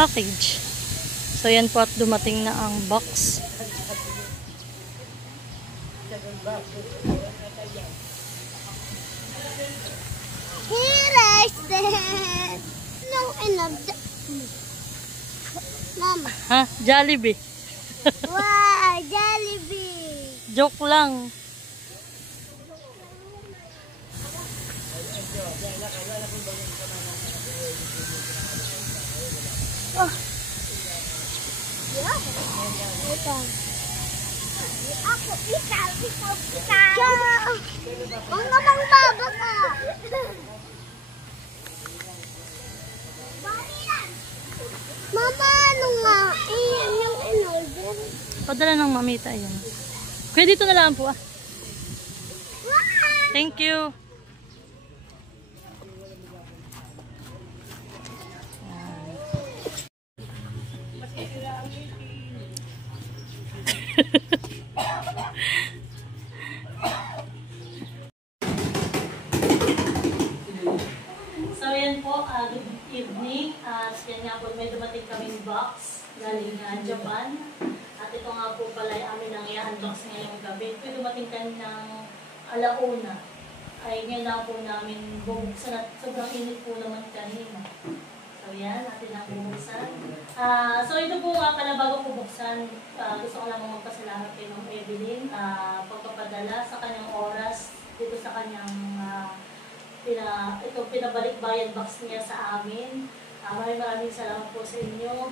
package. So yan po at dumating na ang box. Here I stand. No, enough. Mama. Ha? Jollibee. Wow, Jollibee. Joke lang. Oh. Yeah. Ako, ikaw. Ang namang baba ka. Mama, ano nga? Iyan yung in-order. Padala ng mamita yan. Kuya, dito na lang po ah. Thank you. So yan po, good evening. Yan nga po, may dumating kaming box galing Japan. At ito nga po pala ay amin ang i-unbox ngayong gabi. Ito dumating kaninang alauna. Ay ngayon lang po namin bubuksan at sobrang init po naman kanina. So yan, natin ang bubuksan. So ito po nga pala bago po buksan, gusto ko lang magpasalamat kay Ma'am Evelyn. Pagpapadala sa kanyang oras dito sa kanyang pinabalik bayan box niya sa amin. Maraming salamat po sa inyo.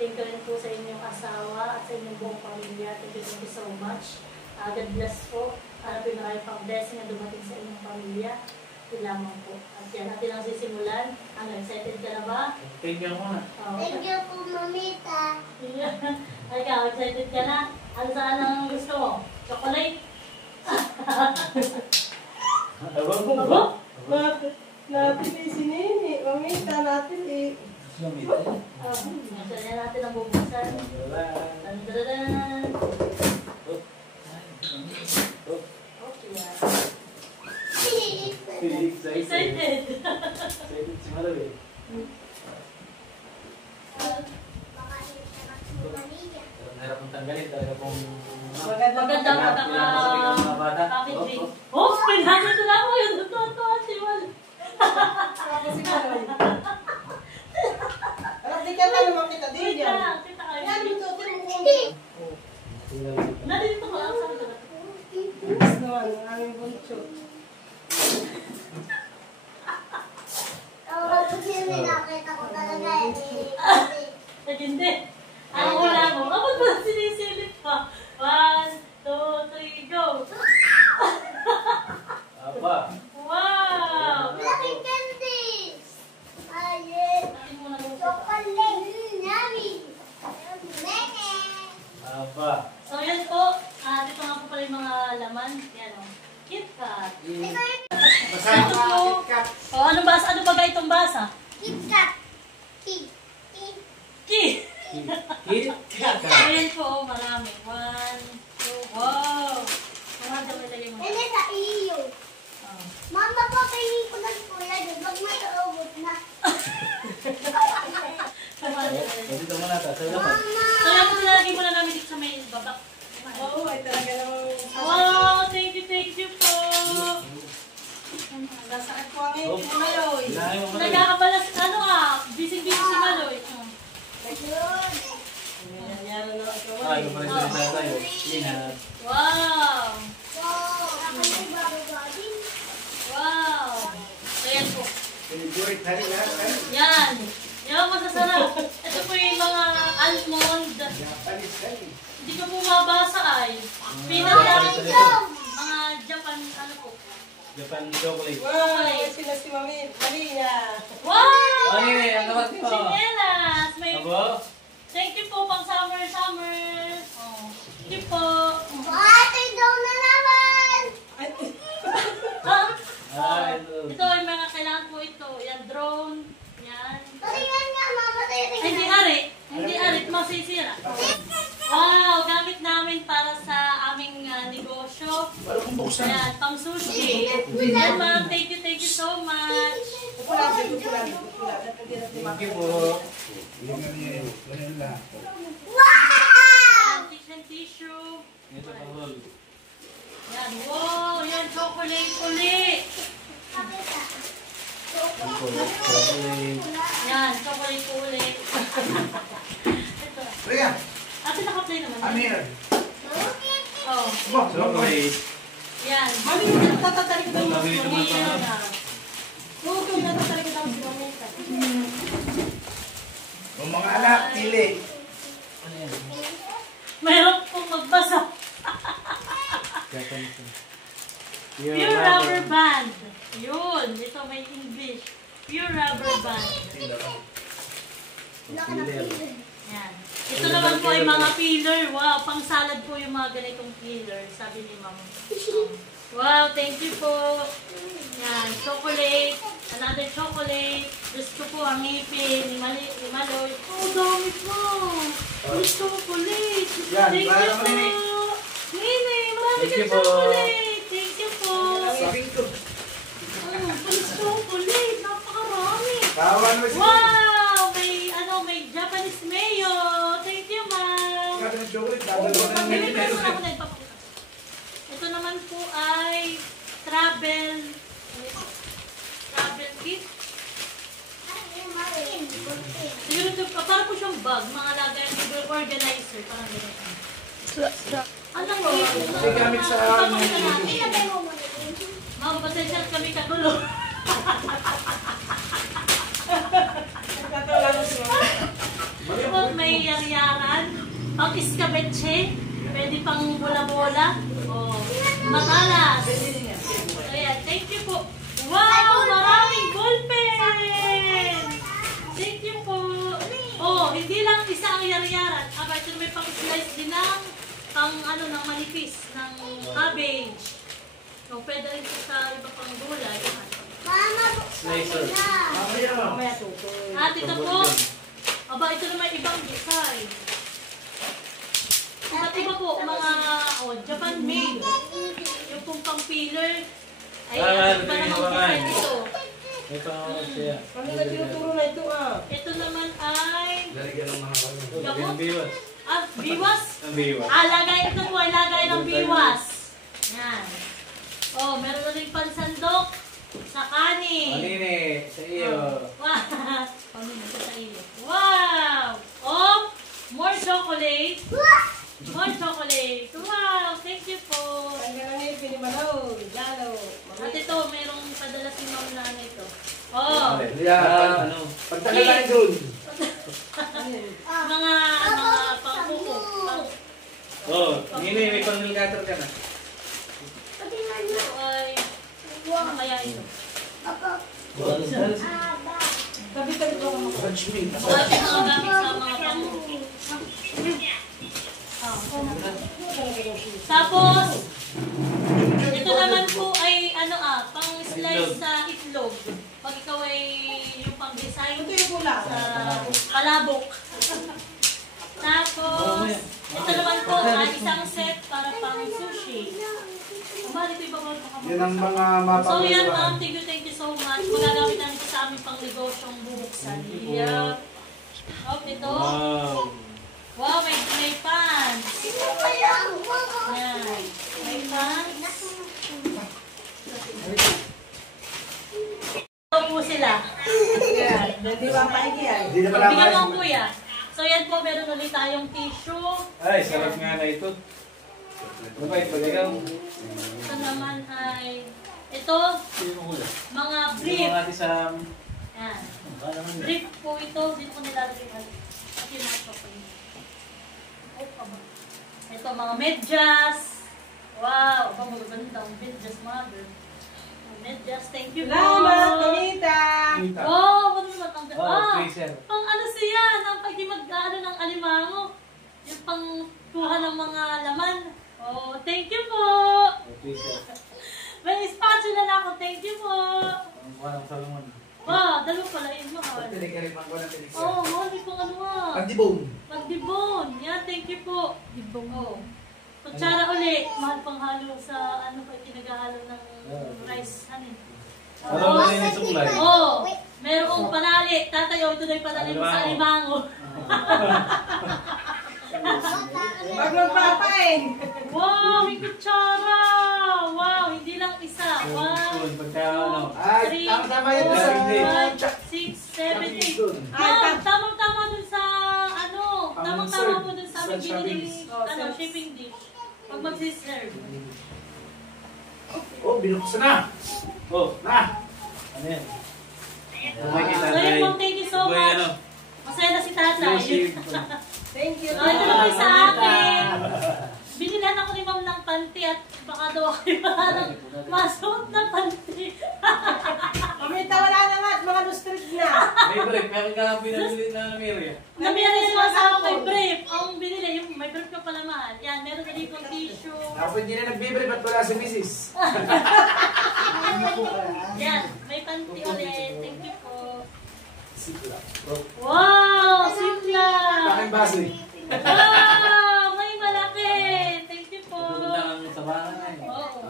Thank you rin po sa inyong asawa at sa inyong buong pamilya. Thank you so much. God bless po. Para po maraming pang blessing na dumating sa inyong pamilya. Ito lamang po. At yan, natin ang sisimulan. Excited ka na ba? Thank you muna. Thank you po, Mamita. Ay ka, excited ka na? Ano saan ang gusto mo? Chocolate? Abang mo ba? Natin eh, sinini. Mamita natin eh. Masaya natin ang bubuksan. Dandadan! Okay yan. Excited! Excited si Marawi. Harap mong tanggalin talaga pong... Magandang packaging. Oh, kailangan ito lang mo yun. Ito, Siwal. Di ka na naman kita din yan. Kita kayo. Yan, dito, dito. Nandito ko lang sa ito. Yes naman, ang aming bunso. Tapos yung nakita ko talaga Hindi. Ang wala mo. Kapag ba sinisilip pa? 1, 2, 3, go! Apa? Wow! Malaking candies! Ayun! Chocolate! Yummy! Mene! Apa? So yan po. Dito nga po pala yung mga laman. Yan o. KitKat. Ito po. Ano ba itong basa? KitKat! Ki! KitKat. Ayan po, marami. 1, 2, wow! Mga dami lagay mo. Ano sa iyo? Mama po, pahingin ko ng kulay. Huwag mataubot na. Dito muna ta. Sa laman. So yan po nilagay muna namin dito sa may babak. Oo, ay talaga naman. Wow! Thank you po! Nasakit ko ang ngayon, Maloy. Hinahin mo Marawi. Nagkakabalas, busy-busy si Maloy. Ayun! Nangyari na ako. Yung pa rin sa tayo. Ingat. Wow! Wow! Ako yung bago-bago. Wow! So yan po. Enjoy tayo lahat. Yan! Yan ang masasarap. Ito po yung mga almond. Hindi ko po mabasa ay. Pinag mga Japan, ano po. Japan chocolate. Wow, sila si Mami Maria. Wow! Ano yun? Ang kapatid mo? Chinelas! May... Abo? Thank you po pang summer. Oh. Thank you po. Ate, daw na naman! Ito yung mga kailangan po ito. Yan, drone. Yan. Talingan nga, mama. Ay, hindi ari. Masisira. Wow, gamit namin para sa aming negosyo. Ayan, pang sushi. Yan, ma'am. Thank you so much. Pupulado. Thank you po. Wow! Kitchen tissue. Ito pa roll. Yan. Wow! Yan, chocolate ulit. Chocolate. Yan, chocolate ulit. Ito. Ate, naka-play naman. Oh. Chocolate. Yan. Mami, tatatarik ko daw Ang dami si naman Mamita. pa. Oo, tatatarik ko daw si Mamita. Mga anak, pili. Ano yan? Mayroon pong magbasa. Japanese. Pure rubber band. Yun. Ito may English. Pure rubber band. Yan. Ito naman po ay mga filler. Wow, pang salad po yung mga ganitong filler. Sabi ni Ma'am. Wow, thank you po. Yan, chocolate. Another chocolate. Gusto po ang ngipin ni Maloy. Oh, dami po. Chocolate. Yan, Thank para you po. Nini. Nini, marami Thank you kang po. chocolate. Thank you po. Sabi ko. Chocolate. Napakarami. Tawa naman si Wow! May Japanese mayo. Thank you, ma'am. Sabi ng chocolate, dadalawa na Pag-deliver yung mo na ako na ipapakita. Ito naman po ay travel kit. Siguro ito, para po siyang bag. Mga lagay ng organizer. Parang ganito. Anong Kasi gamit sa ipapakita natin. Ma'am, pasensya kami kagulo. Nagkatawa lang si Mamita. Ito may yaryaran, pang iskabetche, pwede pang bola-bola, o matalas. Ayan, thank you po. Wow, maraming ballpen! Thank you po. Oh, hindi lang isa ang yaryaran. Aba, ito may pang-slice din ng ng manipis, ng cabbage. So, pwede rin po sa iba pang gulay. Mama, Slicer. Mamaya tutoy. At ito po, aba, ito naman ibang design. Iba't iba po, mga Japan made. Yung pong pang filler. Ay, iba namang design ito. Ito siya. Ano na tinuturo na ito ah? Ito naman ay, Lalagyan ng mga kanya. Ang biwas. biwas. Ang biwas. Lagay, ito po ay lagay ng biwas. Yan. Oh, meron na rin pansandok sa kanin. Manini, sa iyo. Wow! Pamilya sa iyo. Wow! Oh, more chocolate. More chocolate. Wow! Thank you po. Ang ganangay, pinimanaw, lalo. At ito, merong padala si Ma'am na ito. Oh, Yan. Ano? Pagtagalay doon. mga pangkuko. Oh, Nini, may pang-nilgator ka na. Ito ay, ano kaya ito? Tabi-tabi ko ako. French meat. Ito mga gamit sa mga pangkuko. Tapos, ito naman po ay pang slice sa itlog. Pag ikaw ay yung pang design Ito yung pula. sa palabok. Tapos, ito naman po ay isang set para pang sushi. Umali ito ibabawal pa Yan ang mga So yan mapapagawa. ma'am, thank you so much. Magagamit namin ito sa aming pang negosyong bubuksan. Yeah. Oh, ito. Wow. Wow, may pants. Yan. May pants. Ito po sila. Yan. Hindi ba paigi yan? Hindi na Bigyan mo ang malaman. kuya. So yan po, meron ulit tayong tissue. Ay, sarap nga na ito. Ano ba ito? Ikaw? Ito naman ay, ito, Sino mo hula? mga Ito brief. mga natin sa... Yan. Ano naman yun? Brief po ito. Dito ko nilalagay at yung mga chocolate. Ito, mga medyas. Wow, aba magaganda ang medyas, mother. Medyas, thank you po. Salamat, Mamita! Wow, ano naman ang Oh, freezer. pang ano siya, ng pag ng alimango. Yung pang kuha ng mga laman. Oh, thank you po. Oh, freezer. May spatula na ako, thank you po. Ang kuha ng salmon. Wow, dalawa pala yun, mahal. Tinig-tinig ko ng tinig. Oh, mahal, may pang ano ah. Pagdibong. Pagdibon. Yan, thank you po. Dibon. Oh. Kutsara uli. Mahal pang halo sa ano pa, kinagahalo ng rice. Ano yun? Ano ba yun yung suklay? Oh, merong panali. Tatayo, ito na yung panali mo sa alimango. Wag magpapain. Wow, may kutsara! Wow, hindi lang isa. 1, Pagka ano. 2, Ay, 3, tama-tama yun sa 4, 5, 6, 7, 8. Ah, tamang-tama dun sa, ano, tamang-tama po dun sa aming binili, ano, shipping dish. Pag magsiserve. Oh, binuksan na. Oh, Na. ano yan? May kita So yun, ma'am, thank you so Boy, much. ano? Masaya na si tatay. Thank you. Oh, ito naman sa akin. Binilan ako ni ma'am ng panty at baka daw ako yung masuot na panty. Mamita, wala na nga at mga lustrid na. May break, meron ka lang pinabili na Miri. Nabiyari yung mga sa may brief. Ang binili, yung may brief ka pala mahal. Yan, meron na dito tissue. Ako hindi na nagbibre, ba't wala si Mrs.? Yan, may panty ulit. Thank you po. Wow! Sipla! Bakit base? Wow! May malaki! Thank you po. Pupunta kami sa bahay. Oo.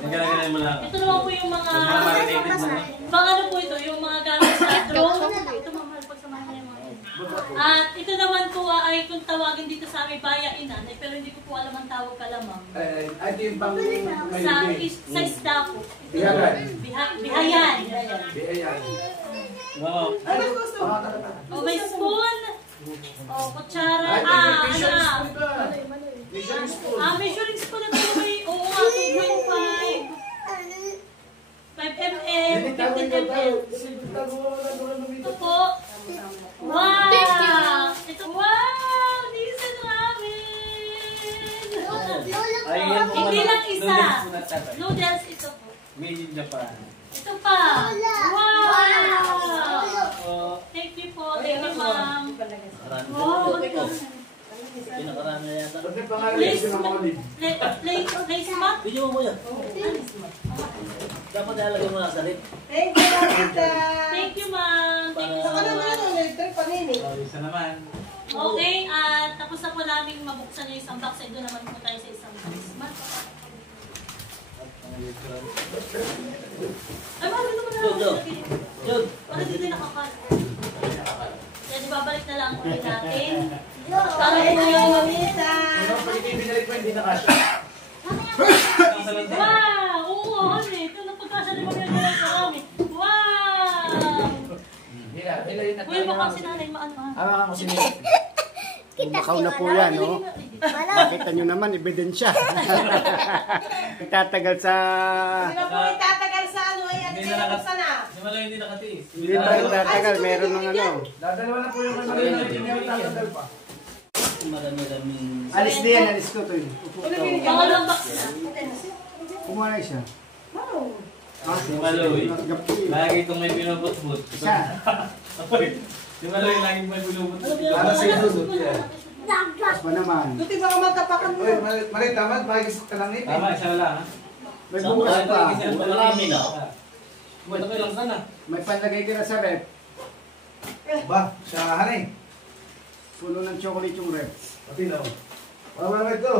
Nagkala-gala mo lang. Ito naman po yung mga... Marinated mo na. Pang ano po ito, yung mga gamit sa drone. Ito mamahal pag samahan niya yung mga ito. At ito naman po ay kung tawagin dito sa aming bayainan, eh, pero hindi ko po alam ang tawag kalamang. Ay, ito yung pang Sa isda po. Ito, Bihagan. Bihayan. Ayan. Wow. Ay, talaga. O may spoon. O kutsara. Ay, Ano measuring na? spoon ba? Measuring spoon. Measuring spoon na ito may, oo nga, 2.5. 5 mm, 15 mm. Ito po. Wow! Ito, wow! Diesel ramen! Ay, yan po Hindi ano, lang isa. noodles po na tatay. Noodles, ito po. Made in Japan. Ito pa. Wow! Oh, Thank you po. Thank you, ma'am. Marami Wow! ka. Pinakarami na yata. Ba't may pangalan yun si Mama Olive? Place mat? Video mo kuya. Dapat ilalagay mo na sa lip. Thank you, Mamita. Thank you, ma'am. Thank you so Ano na much. ano, electric panini. isa naman. Okay, at tapos na po namin mabuksan yung isang box. Ay, doon naman po tayo sa isang box. Ay, bakit naman na Jod, Jod. Bakit hindi nakakal? Yan, ibabalik na lang ulit natin. Para po yung Mamita. Ano, pag ibinalik mo, hindi na kasha. wow! Oo, honey. Ito na pagkasya ni Mamita na kami. Wow! Hila yun. Uy, baka si nanay maan-maan. Ako si Mrs. Bakaw na po yan, no? Nakita nyo naman, ebidensya. Tatagal sa... Hindi na po itatagal sa ano, ay at Hindi sino na sa na. Di ba lang hindi nakatiis? Hindi pa tatagal, meron ng ano. Dadalawa na po yung kanina. Hindi na tatandal pa. Marami-raming... Alis na yan, alis ko to yun. Upo Ano to. binigyan mo? Pangalawang box na. Kumuha na isa. Wow. Ah, Si Maloy. Gapi. Lagi itong may pinubot-bot. Isa. Si Maloy lagi may pinubot-bot. Para sa inusot yan. Tapos pa naman. Buti baka magkapakan mo. Uy, Marit, tama. Makikisok ka lang ngipin. Tama, isa lang ha. May bukas pa. Marami na. Buwan ko lang sana. May panlagay ka na sa rep. Ba, siya hanay. Puno ng chocolate yung rep. Pati na. Wala ito.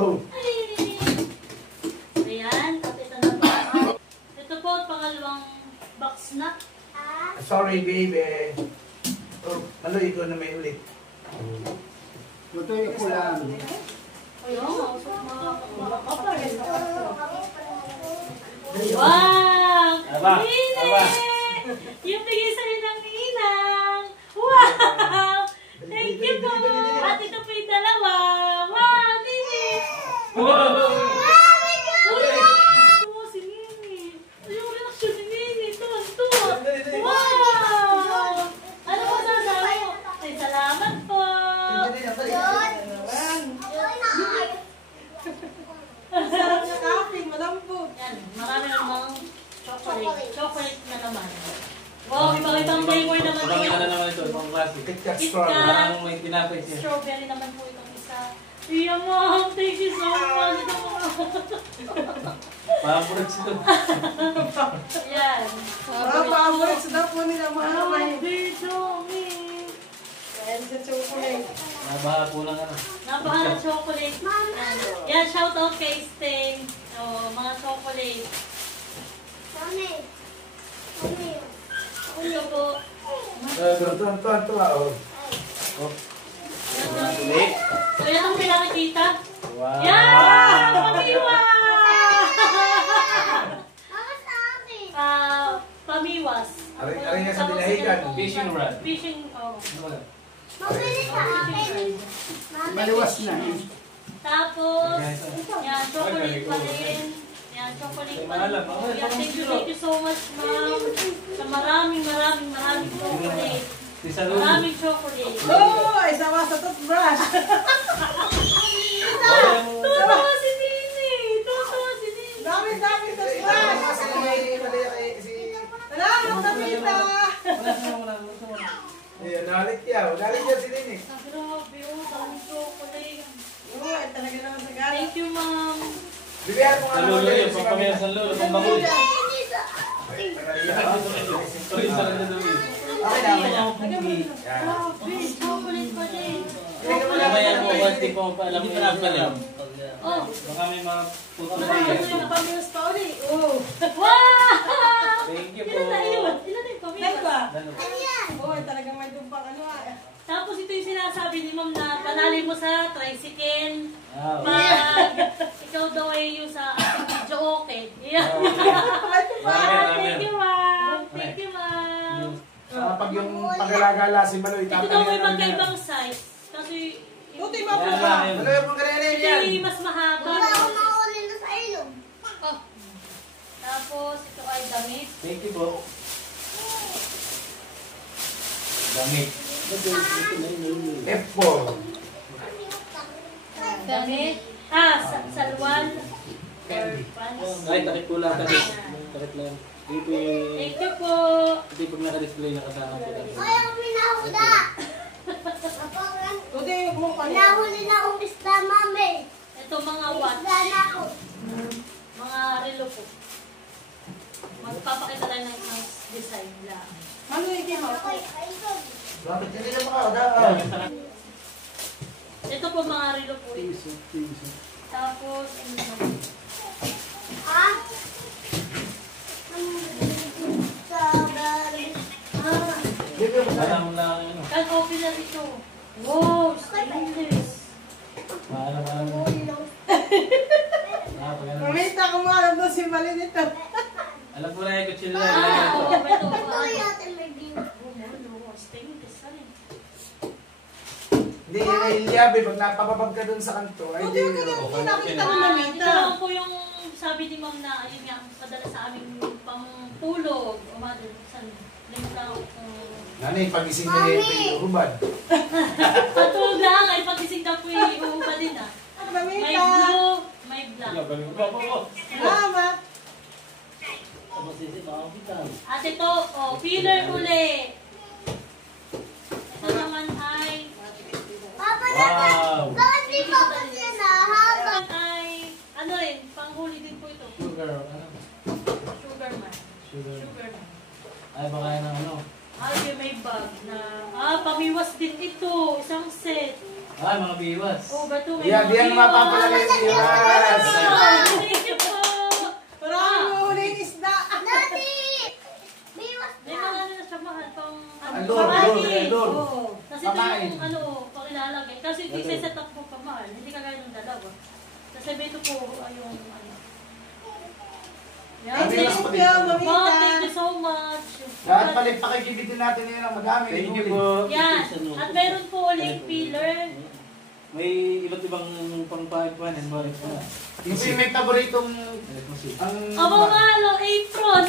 Ayan, at ito na ba? Ito po, pangalawang box na. Sorry, baby. Oh, Maloy, ikaw na may ulit. Ito yung pulaan. Ayun, wow! Aba, Nini! aba. Yung bigay sa'yo ng ninang! Wow! Thank you po! At ito po yung dalawa! Wow! Nini! Tuwa si Nini! Yung reaction ni Nini! Tuwa! Wow! Ano po sasabi mo? Ay, salamat po! Ang sarap na coffee, malambot. Yan, marami namang chocolate. Chocolate na naman. Wow, ibang-ibang flavor naman po Parang yung na naman ito, ibang klase. KitKat KitKat. straw. Parang may tinapay siya. strawberry naman po itong isa. Iya, ma'am. Thank you so much. Parang products ito. Yan. Mga favorites daw po nila mga kamay. Dito, me. Ayan sa chocolate. Nabaha po lang ano. Napaka chocolate. Yan, shout out kay Sting. Mga chocolate. Mami. Mami. Ito po. Tuwa. So, yan ang pinakikita. Wow. Yan! Pamiwas! Mama sa akin. Pamiwas. Aray nga sa binahigan. Fishing rod. Fishing, oh. Mabili sa akin. Mami. Maliwas na. Tapos, yan, chocolate pa rin. Yan, chocolate pa rin. Yan, thank you so much, ma'am. Sa maraming chocolate. Maraming chocolate. Oh, ay sama sa toothbrush. Totoo si Nini! Totoo si Nini! Dami toothbrush. Salamat, Tamita. Nalit niya si Nini. Grabe, oh, daming chocolate. Oh, ay talaga naman sa galing. Thank you, ma'am. Bibigyan mo Sa lolo yun, pagpamaya sa lolo, pang bakoy. Okay na. Grabe, chocolate pa din. Mamaya mo, hindi ko pa alam Hindi yung pa namin alam. Oh, Baka may mga puto na nakakatawa yan. yung pamiwas pa ulit. Oh. Wow! Thank you po. Ilan na yun? Ilan na yung Like pamiwas? ba? Dalo. Oh, ay talagang may dumpang ano ah. Tapos ito yung sinasabi ni ma'am na panali mo sa tricycle. Wow. Pag ikaw daw ay yung sa video okay. Yeah. Thank you, ma'am. Thank you, ma'am. Pag yung paggalagala si Maloy, Ito daw may magkaibang size. Kasi Tuti yung mo po Yan ba? lang yun. Maloy, kung kanina ito yan. yung mas mahaba. Wala akong maulin na sa ilong. Oh. Tapos ito ay damit. Thank you po. Damit. F4. Damit. Salwan. Or pants. Ay, takip ko lang. Takip lang. Ito Thank you po. pag naka-display na kasama ko. Ay, ako pinahuda. Tuti mo pa niya. Pinahuli na akong isda, mami. Ito mga watch. Isda na ako. Mga relo po. Magpapakita lang ng isang design lang. Ano yung game mo? Ay, ito. Bakit hindi na makakadaan? Ito po mga relo po. Tapos, ano naman? Ha? Sabari. Alam lang ano. Nag-open na dito. Wow, stainless. Alam. Pag ano. Mamita kung alam doon si Mali nito. Alam ko na yung kutsilyo na. Oo, ito. Ito yata may bina. Stainless, ano? Hindi yan ay liyabi. Pag napapapag ka dun sa kanto, ay Tuti di. mo kaya nakita mo Ito Mamita. lang po yung sabi ni ma'am na, ayun nga, padala sa aming pangtulog. O mother, saan? Link lang kung... Nanay, pagising na yan, yung hubad. Patulog lang, ay pagising ka po yung iuupa din ah. May Mamita. blue, may black. Salamat. Tapos isip, makakita. At ito, oh, filler uli. Ito naman ay... Papa Wow. bakit di pa kasi nahaba? Ay, ano rin, panghuli din po ito. Sugar. Ano? Sugar man. Sugar. Sugar man. Ay, baka yan ang ano. Ay, may bag na... pamiwas din ito. Isang set. Ay, mga biwas. Oh, bato may Yan, yan mapapalagay yung biwas. Thank you po. Maraming huling isda. Daddy! Biwas May na. mga ano na siya mahal pang... Alor, Marami. alor. Oo. Kasi ito Pamain. yung ano, pang ilalagay. Kasi ito yung set up po pamahal. Hindi kagaya ng dalawa. Kasi ito po ay yung ano. Yan. Kami mas Thank you, Mom, thank Mamita. you so much. Lahat pala pakikibitin natin yan ang madami. Thank you po. Yan. At meron po uling filler. May iba't ibang pangpagpanan mo rin po. Yung may paboritong ang... Aba nga, lo, apron.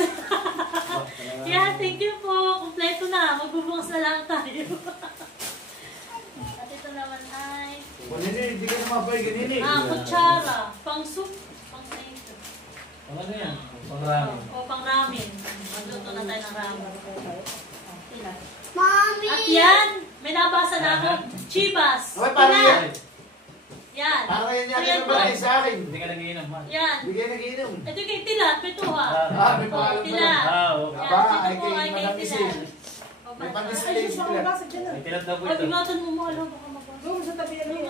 Yan, thank you po. Kompleto na. Magbubukas na lang tayo. At ito naman ay... Hindi ka naman pa ganini. kutsara. Pang soup. Pang saito. Ano yan? Pangrami. O pang ramen. Magluto na tayo ng ramen. Tila. Mami! At yan, may nabasa na ako. Chivas. Okay, parang Tila. yan. Yan. Para yan Ayan yan po. ang sa akin. Hindi ka nagiinom, ha? Yan. Hindi kayo nag-iinom. Ito kay Tila. Ito ha. May O, pangalan Tila. pala. Ah, oo. Yan, Aba, ito ay po kay ay kay Madam Tila. Isil. O, May basta. pandisplay Ay, sus, sila. makabasa dyan ah. May tilat na po O, ito. ingatan mo mo. Alam, baka mabasa. Doon sa tabi na yan.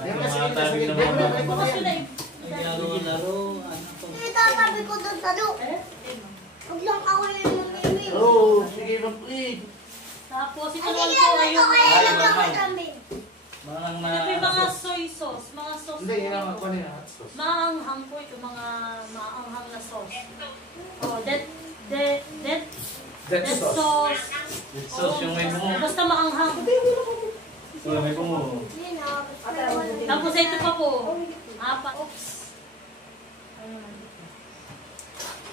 Yan kasi Mga tabi sige, ng sige, mga sige, Bukas sige. sila eh. Ang laro-laro, ano to? Itatabi ko doon sa loob. Eh? Huwag lang ako yung mamimili. Oo, sige mag-eat. Tapos ito Ay, naman sige po lang ay ito yung kaya lang ako kami. Manang ito po yung mga na... soy sauce. Mga sauce Hindi, po yun ang ito. ako niya. Hot sauce. Maanghang po ito, mga maanghang na sauce. Oh, that That's sauce. sauce. With sauce yung may bungo. Basta maanghang. So, may bungo. Yun o. Tapos ito pa po. Apat. Oops.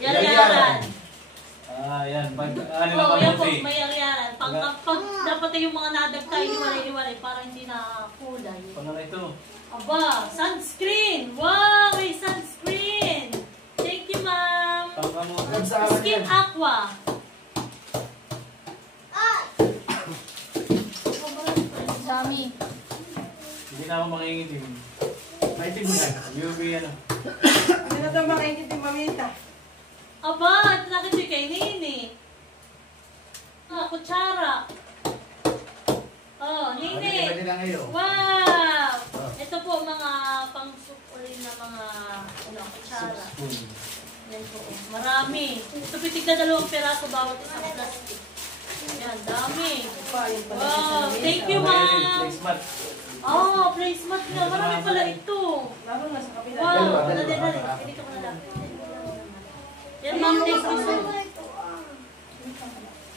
Yari-yaran. Ah, yan. Ano Oo, na yan po, kamuti. may yari-yaran. Pag dapat yung mga nadagta, hiwalay-hiwalay para hindi na kulay. Pag ano ito? Aba, sunscreen! Wow, may sunscreen! Thank you, ma'am. Pang kamuti. Sa akin Skin yan. Aqua. Dami. Hindi na ako makingitim. Maitim mo yan. UV ano. Hindi na ito makikita yung mamita. Aba, ito nakita kay Nini. Kutsara. Oh, Nini. Pwede lang ngayon. Wow! Ito po mga pang-sukulin na mga kutsara. Spoon. Yan po. Marami. Ito pitig na 2 peraso bawat isang plastic. Yan, dami. Wow, thank you, ma'am. Placemat. Oh, placemat nga. Marami pala ito. Lalo na sa kabila. Wow, dali. Dito ko na lang. Yan, ma'am, thank you so much.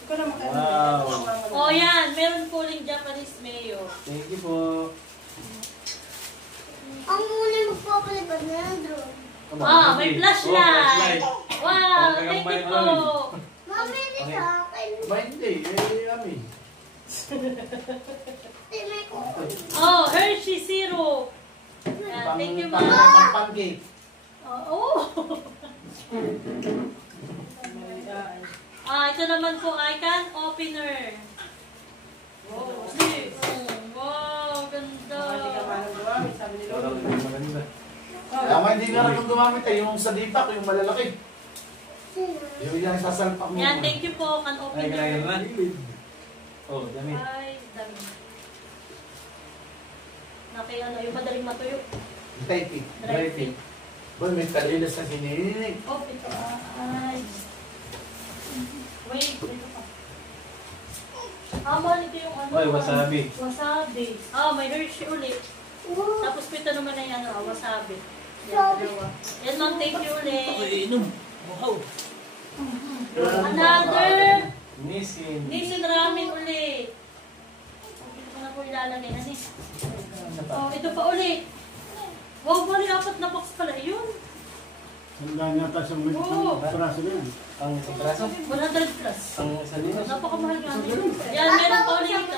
Ikaw na makain. Wow. Oh, yan. Meron po uling Japanese mayo. Thank you po. Ang muna magpapalipad na yan, drone. Ah, may flashlight. Wow, Pang thank you kagambay po. namin. Mami, hindi sa akin. Ba hindi? Eh, amin. Hindi, may kuko. Oh, Hershey syrup. Yan, thank you, ma'am. Pang pancake. Oh. Ito naman po ay can opener. Wow, wow, ganda. Hindi ka manang gumamit, sabi ni Wala Lolo. ko yung maganda. Tama, hindi na rin gumamit eh. Yung sa dipak, yung malalaki. Yung yung sasalpak mo. Yan, thank you po, can Ay, opener. kailangan na. Oh, dami. Ay, dami. Nakay ano, yung madaling matuyo. Typing. Dry fit. Boy, may talilas na sininig. Oh, ito. Ay. Wait, ito pa. Mahal ito yung ano. Ay, wasabi. Wasabi. May Hershey ulit. Wow. Tapos pito naman na yung ano, wasabi. Yan, dalawa. Yan, ma'am, thank you ulit. inom. Wow. Another. Nisin. Nissin ramen ulit. Ito ko na po ilalagay. Ano eh? Oh, ito pa ulit. Wow, bali, 4 na box pala. Yun. Sandaan yata sa mga Oo. praso na yan. Ang isang braso. 100 plus. Ang isang linos. Napakamahal nga nito. Yan, meron pa ulit ito.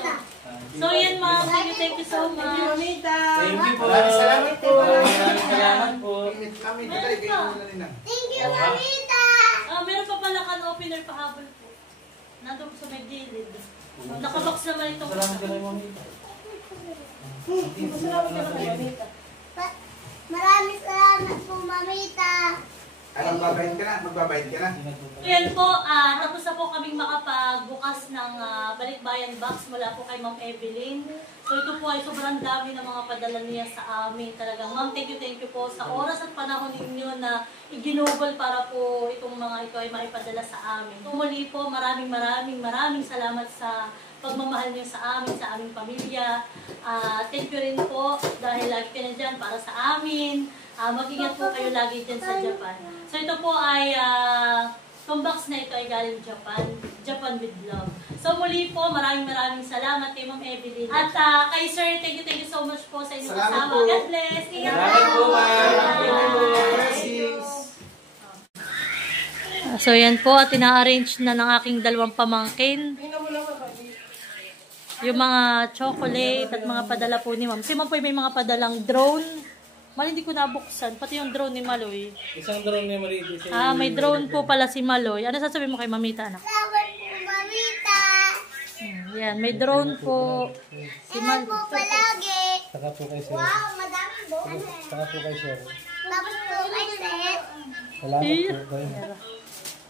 So, yan, ma'am. Thank you so Thank you, much. mamita. Thank you po. Maraming salamat po. Maraming salamat po. Init kami. Tatay, kayo muna nila. Thank you, mamita. Meron pa pala can opener pahabol po. Nandun sa may gilid. Nakabox naman itong Salamat ka rin, mamita. Salamat ka na, mamita. Maraming salamat po, mamita. Anong babayad ka na? Magbabayad ka na? Yan po, tapos na po kaming makapagbukas ng balikbayan box mula po kay Ma'am Evelyn. So ito po ay sobrang dami ng mga padala niya sa amin. Talagang Ma'am, thank you po sa oras at panahon ninyo na iginugol para po itong mga ito ay maipadala sa amin. So muli po, maraming salamat sa pagmamahal niyo sa amin, sa aming pamilya. Thank you rin po dahil lagi ka na dyan para sa amin. Mag-ingat po kayo lagi dyan sa Japan. So ito po ay, itong box na ito ay galing Japan with love. So muli po, maraming salamat kay Ma'am Evelyn. At kay Sir, thank you so much po sa inyong Salamat kasama. po. God bless. Ingat Salamat po, ma'am. Blessings. So yan po, at ina-arrange na ng aking dalawang pamangkin. Tingnan mo lang ako. Yung mga chocolate at mga padala po ni Ma'am. Si Ma'am po may mga padalang drone. Mal, hindi ko nabuksan. Pati yung drone ni Maloy. Isang drone niya marito. May drone po pala si Maloy. Ano sasabihin mo kay Mamita, anak? Salamat po, mamita. Yan, may drone po. Si Ingat po palagi. Saka po kay Sir. Wow, madami po. Saka po kay Sir. Tapos po kay Seth. Salamat po.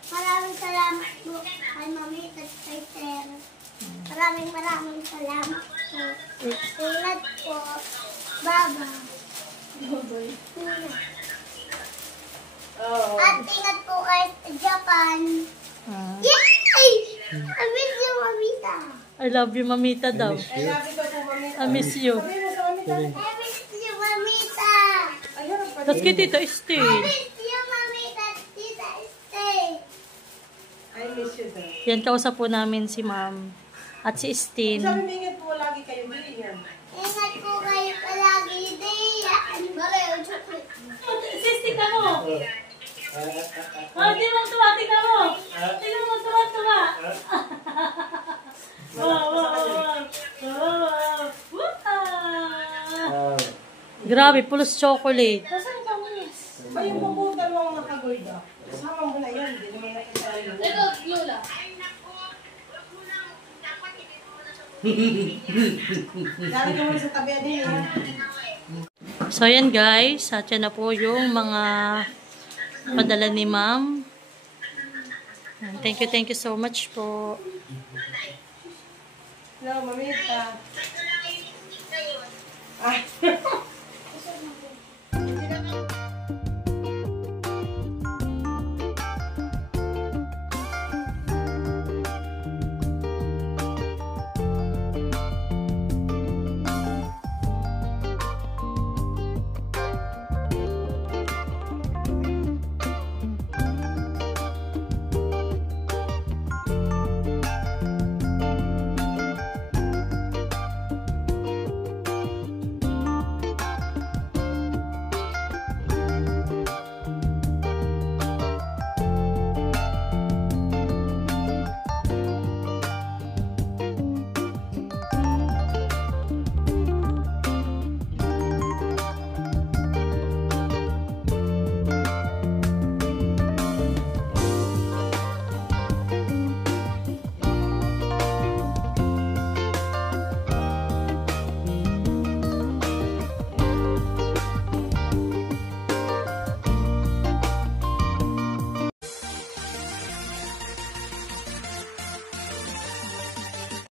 Maraming salamat po kay mamita at kay Seth. Maraming salamat po. Ingat po. Baba. Oo. At ingat po kay Japan. Yay! I miss you, Mamita. I love you, mamita daw. Ay, lagi ko po, mamita. I miss you. Sabi mo sa mamita. I miss you, Mamita. Ayun, ang pati. Tapos kay Tita I Estelle. miss you, Mamita. Tita, stay. I miss you daw. Yan, kausap po namin si Ma'am at si Estine. Sabi mo, ingat po lagi kayo. Hindi yan. Ingat po kayo palagi. Diyan. Bale, chocolate. Sistik ka mo! Oh, di mo tuwa, tingnan mo! Tingnan mo, tuwa! Wow! Grabe, pulos chocolate. Nasaan ka, miss? Ba yung puputan mo ang nakagulda? Sama mo na yan. Hindi naman nakita yun. Ito, Lola. Lagi ka muna sa tabihan din. So, yan guys. At yan na po yung mga padala ni Ma'am. Thank you so much po. Hello, mamita. Ah,